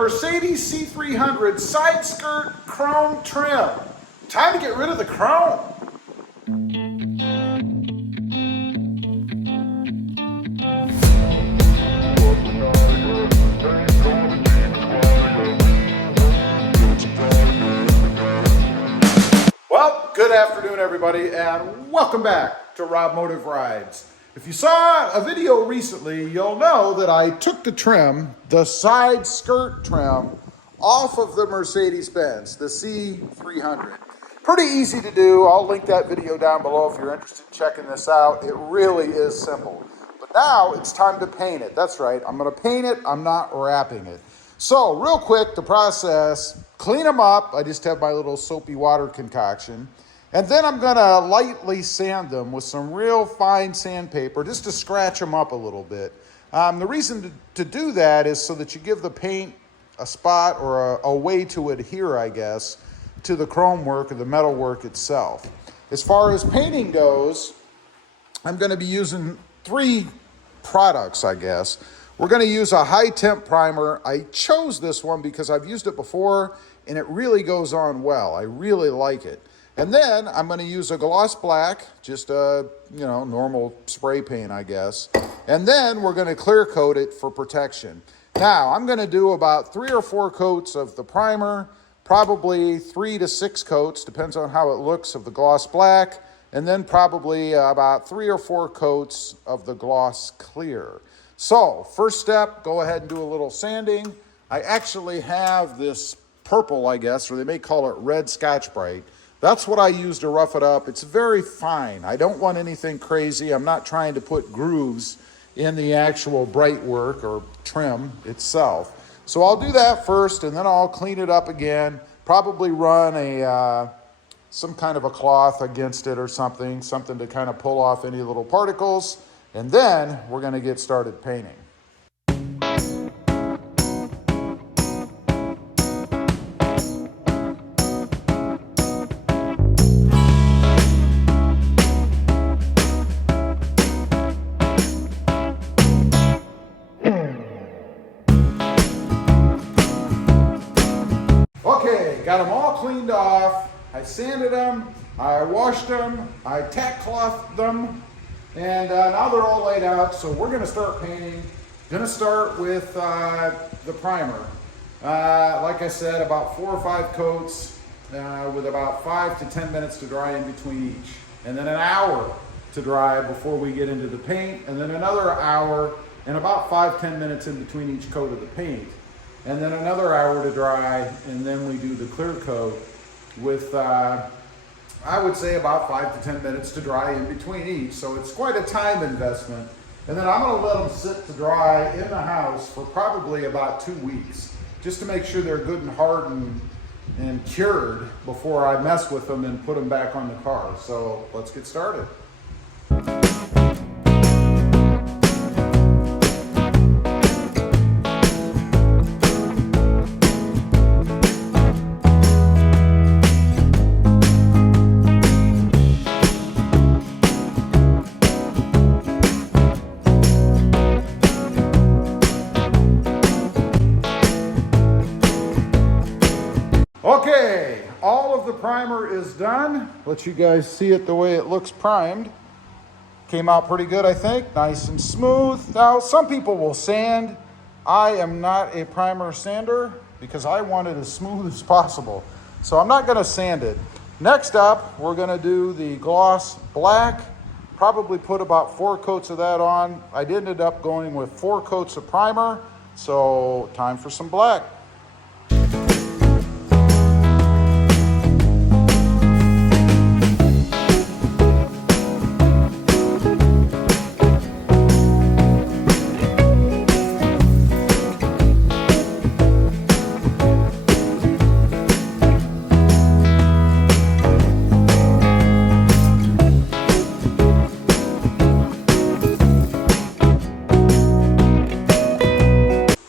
Mercedes C300 side skirt chrome trim. Time to get rid of the chrome. Well, good afternoon everybody, and welcome back to Rob Motive Rides. If you saw a video recently, you'll know that I took the trim, the side skirt trim, off of the Mercedes-Benz, the C300. Pretty easy to do. I'll link that video down below if you're interested in checking this out. It really is simple. But now it's time to paint it. That's right, I'm gonna paint it, I'm not wrapping it. So real quick, the process, clean them up. I just have my little soapy water concoction. And then I'm gonna lightly sand them with some real fine sandpaper just to scratch them up a little bit. The reason to do that is so that you give the paint a spot or a way to adhere, I guess, to the chrome work or the metal work itself. As far as painting goes, I'm gonna be using 3 products, I guess. We're gonna use a high temp primer. I chose this one because I've used it before and it really goes on well. I really like it. And then I'm gonna use a gloss black, just a, normal spray paint, I guess. And then we're gonna clear coat it for protection. Now, I'm gonna do about 3 or 4 coats of the primer, probably 3 to 6 coats, depends on how it looks, of the gloss black, and then probably about 3 or 4 coats of the gloss clear. So, first step, go ahead and do a little sanding. I actually have this purple, I guess, or they may call it red Scotch-Brite. That's what I use to rough it up. It's very fine. I don't want anything crazy. I'm not trying to put grooves in the actual bright work or trim itself. So I'll do that first, and then I'll clean it up again. Probably run some kind of a cloth against it or something to kind of pull off any little particles. And then we're gonna get started painting. Okay, got them all cleaned off. I sanded them, I washed them, I tack clothed them, and now they're all laid out. So we're gonna start painting. Gonna start with the primer. Like I said, about 4 or 5 coats with about 5 to 10 minutes to dry in between each. And then an hour to dry before we get into the paint. And then another hour and about 5-10 minutes in between each coat of the paint. And then another hour to dry, and then we do the clear coat with, I would say about 5 to 10 minutes to dry in between each. So it's quite a time investment. And then I'm gonna let them sit to dry in the house for probably about 2 weeks, just to make sure they're good and hardened and cured before I mess with them and put them back on the car. So let's get started. Okay, all of the primer is done. Let you guys see it the way it looks primed. Came out pretty good, I think. Nice and smooth. Now, some people will sand. I am not a primer sander because I want it as smooth as possible. So I'm not gonna sand it. Next up, we're gonna do the gloss black. Probably put about 4 coats of that on. I ended up going with 4 coats of primer. So time for some black.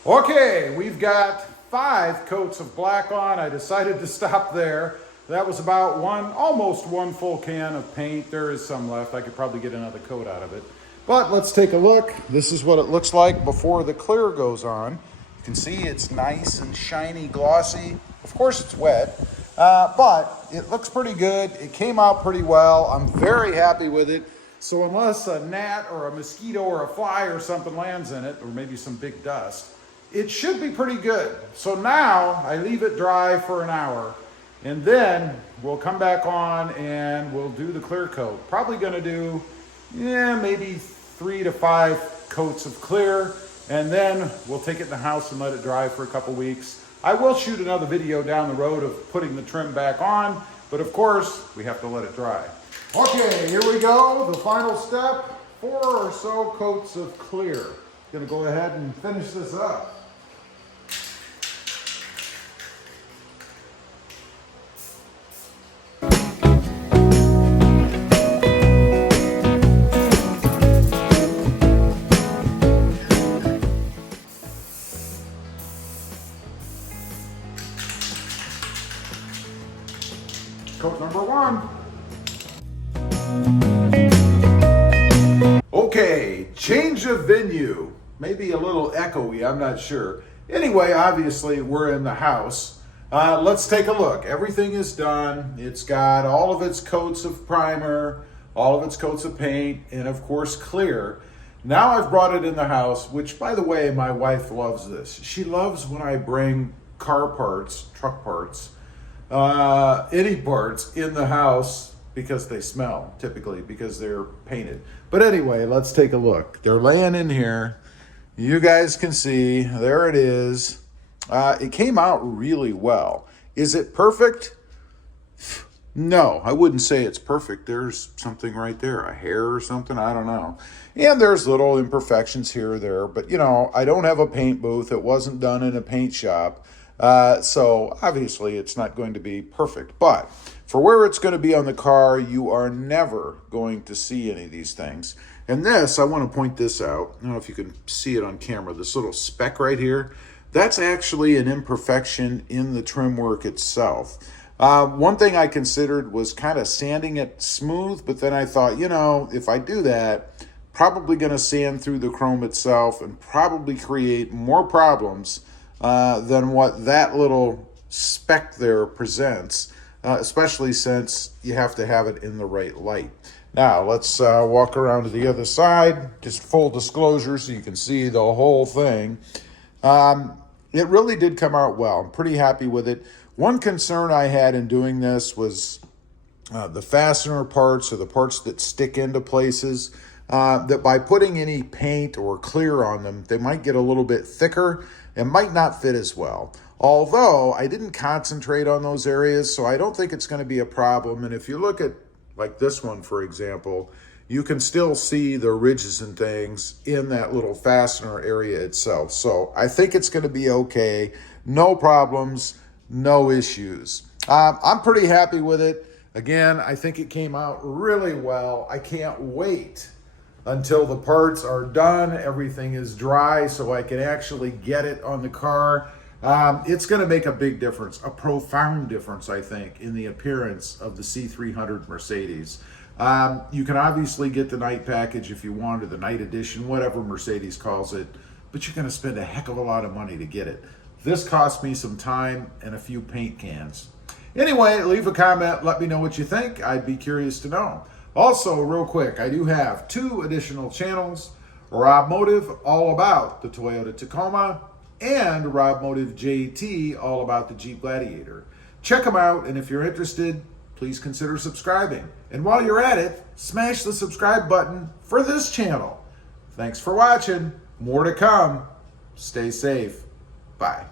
Okay, we've got 5 coats of black on. I decided to stop there. That was about almost one full can of paint. There is some left. I could probably get another coat out of it. But let's take a look. This is what it looks like before the clear goes on. You can see it's nice and shiny, glossy. Of course it's wet, but it looks pretty good. It came out pretty well. I'm very happy with it. So unless a gnat or a mosquito or a fly or something lands in it, or maybe some big dust, it should be pretty good. So now I leave it dry for an hour, and then we'll come back on and we'll do the clear coat. Probably gonna do, maybe 3 to 5 coats of clear, and then we'll take it in the house and let it dry for a couple weeks. I will shoot another video down the road of putting the trim back on, but of course, we have to let it dry. Okay, here we go, the final step, 4 or so coats of clear. Gonna go ahead and finish this up. Coat number 1. Okay, change of venue. Maybe a little echoey, I'm not sure. Anyway, obviously we're in the house. Let's take a look. Everything is done. It's got all of its coats of primer, all of its coats of paint, and of course clear. Now I've brought it in the house, which by the way, my wife loves this. She loves when I bring car parts, truck parts, any parts in the house because they smell, typically, because they're painted. But anyway, let's take a look. They're laying in here. You guys can see, there it is. It came out really well. Is it perfect? No, I wouldn't say it's perfect. There's something right there, a hair or something, I don't know. And there's little imperfections here or there, but you know, I don't have a paint booth. It wasn't done in a paint shop. So obviously it's not going to be perfect, but for where it's going to be on the car, you are never going to see any of these things. And this, I want to point this out. I don't know if you can see it on camera, this little speck right here, that's actually an imperfection in the trim work itself. One thing I considered was kind of sanding it smooth, but then I thought, you know, if I do that, probably going to sand through the chrome itself and probably create more problems than what that little speck there presents, especially since you have to have it in the right light. Now, let's walk around to the other side, just full disclosure so you can see the whole thing. It really did come out well. I'm pretty happy with it. One concern I had in doing this was the fastener parts or the parts that stick into places, that by putting any paint or clear on them, they might get a little bit thicker and might not fit as well. Although I didn't concentrate on those areas, so I don't think it's going to be a problem. And if you look at like this one, for example, you can still see the ridges and things in that little fastener area itself. So I think it's going to be okay. No problems, no issues. I'm pretty happy with it. Again, I think it came out really well. I can't wait until the parts are done, everything is dry, so I can actually get it on the car. It's going to make a big difference, a profound difference, I think, in the appearance of the C300 Mercedes. You can obviously get the night package if you want, or the night edition, whatever Mercedes calls it, but you're going to spend a heck of a lot of money to get it. This cost me some time and a few paint cans. Anyway, leave a comment, let me know what you think. I'd be curious to know. Also, real quick, I do have 2 additional channels, Rob Motive, all about the Toyota Tacoma, and Rob Motive JT, all about the Jeep Gladiator. Check them out, and if you're interested, please consider subscribing. And while you're at it, smash the subscribe button for this channel. Thanks for watching. More to come. Stay safe. Bye.